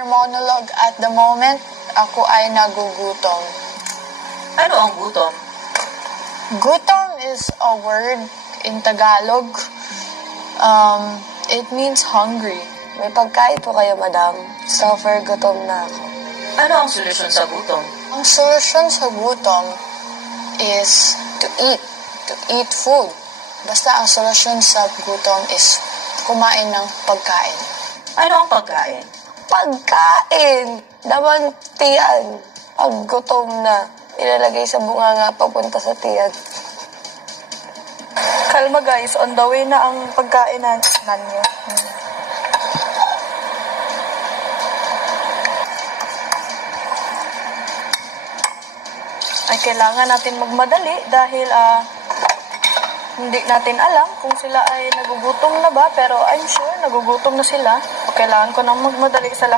Monologue at the moment, ako ay nagugutom. Ano ang gutom? Gutom is a word in Tagalog. It means hungry. May pagkain po kayo, madam. Suffer, gutom na ako. Ano ang solusyon sa gutom? Ang solusyon sa gutom is to eat food. Basta ang solusyon sa gutom is kumain ng pagkain. Ano ang pagkain? Pagkain! Naman tiyan. Pag gutom na, ilalagay sa bunganga papunta sa tiyan. Kalma guys, on the way na ang pagkain nanyo. Ay kailangan natin magmadali dahil hindi natin alam kung sila ay nagugutom na ba, pero I'm sure nagugutom na sila. O kailangan ko nang magmadali sa lahat.